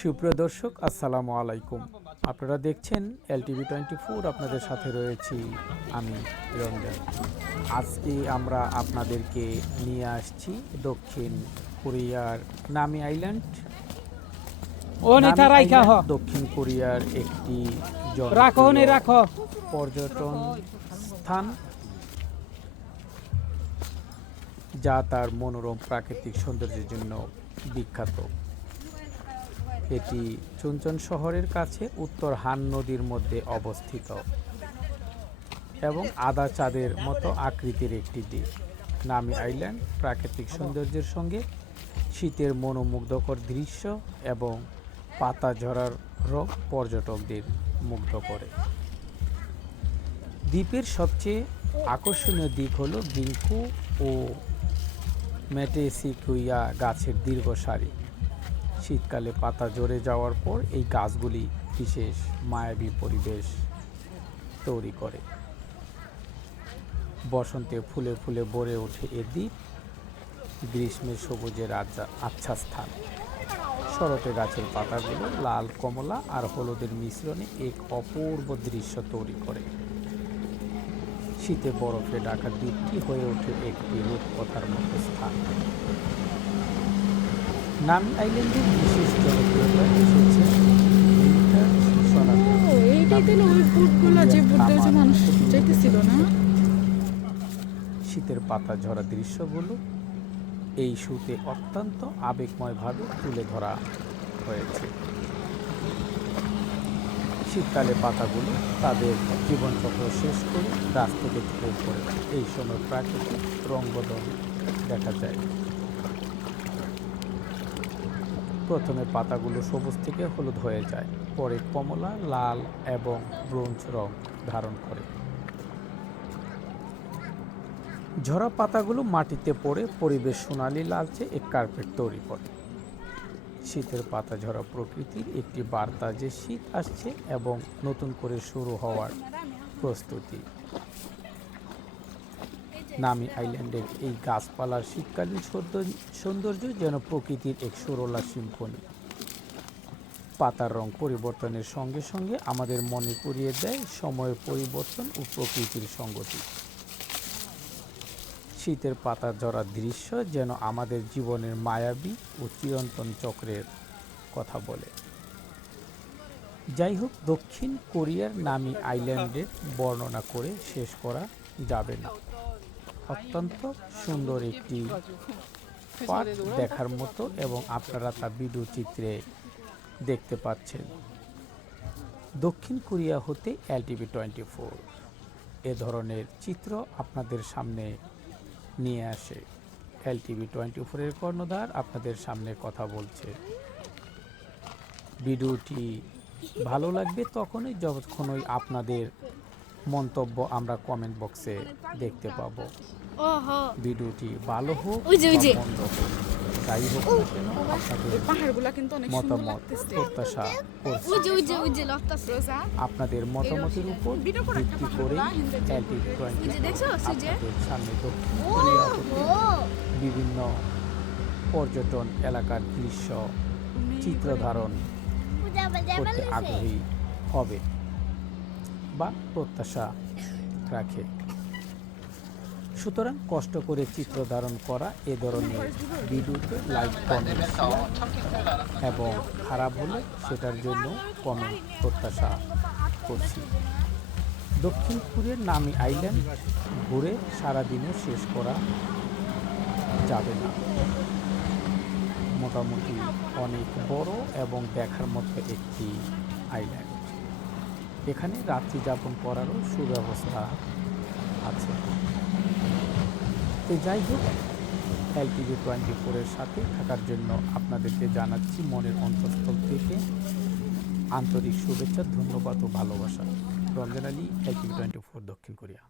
সুপ্রিয় দর্শক আসসালামু আলাইকুম। আপনারা দেখছেন এল এলটিভি টোয়েন্টি ফোর আপনাদের সাথে রয়েছি আমি রঞ্জন। আজকে আমরা আপনাদেরকে নিয়ে আসছি দক্ষিণ কোরিয়ার নামি আইল্যান্ড। দক্ষিণ কোরিয়ার একটি পর্যটন স্থান যা তার মনোরম প্রাকৃতিক সৌন্দর্যের জন্য বিখ্যাত। এটি চুনচন শহরের কাছে উত্তর হান নদীর মধ্যে অবস্থিত এবং আদা চাঁদের মতো আকৃতির একটি দ্বীপ। নামি আইল্যান্ড প্রাকৃতিক সৌন্দর্যের সঙ্গে শীতের মনোমুগ্ধকর দৃশ্য এবং পাতা ঝরার রোগ পর্যটকদের মুগ্ধ করে। দ্বীপের সবচেয়ে আকর্ষণীয় দিক হল গিঙ্কু ও মেটেসিকুইয়া গাছের দীর্ঘ সারি শীতকালে পাতা ঝরে যাওয়ার পর এই গাছগুলি বিশেষ মায়াবী পরিবেশ তৈরি করে। বসন্তে ফুলে ফুলে ভরে ওঠে এ দ্বীপ, গ্রীষ্মে সবুজের আচ্ছা স্থান শরতে গাছের পাতাগুলো লাল, কমলা আর হলুদের মিশ্রণে এক অপূর্ব দৃশ্য তৈরি করে। শীতে বরফে ঢাকা দ্বীপটি হয়ে ওঠে একটি রূপকথার মতো স্থান নামি আইল্যান্ডের বিশেষ জনপ্রিয়তা এসেছে উইন্টার সনাতন এইটাই তাহলে ওই বুটগুলো যে মানুষ না? শীতের পাতা ঝরা দৃশ্যগুলো এই শুতে অত্যন্ত আবেগময়ভাবে তুলে ধরা হয়েছে। শীতকালে পাতাগুলো তাদের জীবনচক্র শেষ করে গাছ থেকে ঝরে পড়ে এই সময় প্রাকৃতিক রঙ্গদন দেখা যায়। প্রথমে পাতাগুলো সবুজ থেকে হলুদ হয়ে যায়, পরে কমলা, লাল এবং ব্রোঞ্জ রং ধারণ করে। ঝরা পাতাগুলো মাটিতে পড়ে পরিবেশ সোনালি লালচে এক কার্পেট তৈরি করে। শীতের পাতা ঝরা প্রকৃতির একটি বার্তা যে শীত আসছে এবং নতুন করে শুরু হওয়ার প্রস্তুতি। নামি আইল্যান্ডের এই গাছপালার শীতকালীন সৌন্দর্য- যেন প্রকৃতির এক সুরলা সিম্ফনি। পাতার রং পরিবর্তনের সঙ্গে সঙ্গে আমাদের মনে করিয়ে দেয় সময়ের পরিবর্তন ও প্রকৃতির সঙ্গতি। শীতের পাতা ঝরা দৃশ্য যেন আমাদের জীবনের মায়াবী ও চিরন্তন চক্রের কথা বলে। যাই হোক, দক্ষিণ কোরিয়ার নামি আইল্যান্ডের বর্ণনা করে শেষ করা যাবে না। অত্যন্ত সুন্দর একটি পার্ক দেখার মতো এবং আপনারা তা ভিডিও চিত্রে দেখতে পাচ্ছেন। দক্ষিণ কোরিয়া হতে এলটিভি টোয়েন্টি ফোর এ ধরনের চিত্র আপনাদের সামনে নিয়ে আসে। এলটিভি টোয়েন্টি ফোরের কর্ণধার আপনাদের সামনে কথা বলছে। ভিডিওটি ভালো লাগবে তখনই যখনই আপনাদের মন্তব্য আমরা কমেন্ট বক্সে দেখতে পাবো। ওহো। ভিডিওটি ভালো হোক। মন্দ যাই হোক না কেন আপনাদের কিন্তু মতামত প্রত্যাশা আপনাদের মতামতের উপর ভিডিও করে একটা ভিত্তি করে এলটি টোয়েন্টি আপনাদের সামনে বিভিন্ন পর্যটন এলাকার দৃশ্য চিত্র ধারণ করতে আগ্রহী হবে। বা প্রত্যাশা রাখে। সুতরাং কষ্ট করে চিত্র ধারণ করা এ ধরনের ভিডিওতে লাইক কমেন্ট এবং খারাপ হলে সেটার জন্য কমেন্ট প্রত্যাশা করছি। দক্ষিণ কোরিয়ার নামি আইল্যান্ড ঘুরে সারাদিনে শেষ করা যাবে না। মোটামুটি অনেক বড় এবং দেখার মতো একটি আইল্যান্ড এখানে রাত্রি যাপন করারও সুব্যবস্থা আছে। তো যাই হোক এলটিভি টোয়েন্টি ফোরের সাথে থাকার জন্য আপনাদেরকে জানাচ্ছি মনের অন্তঃস্থল থেকে আন্তরিক শুভেচ্ছা, ধন্যবাদ ও ভালোবাসা। Ranjan Ali LTV twenty four দক্ষিণ কোরিয়া।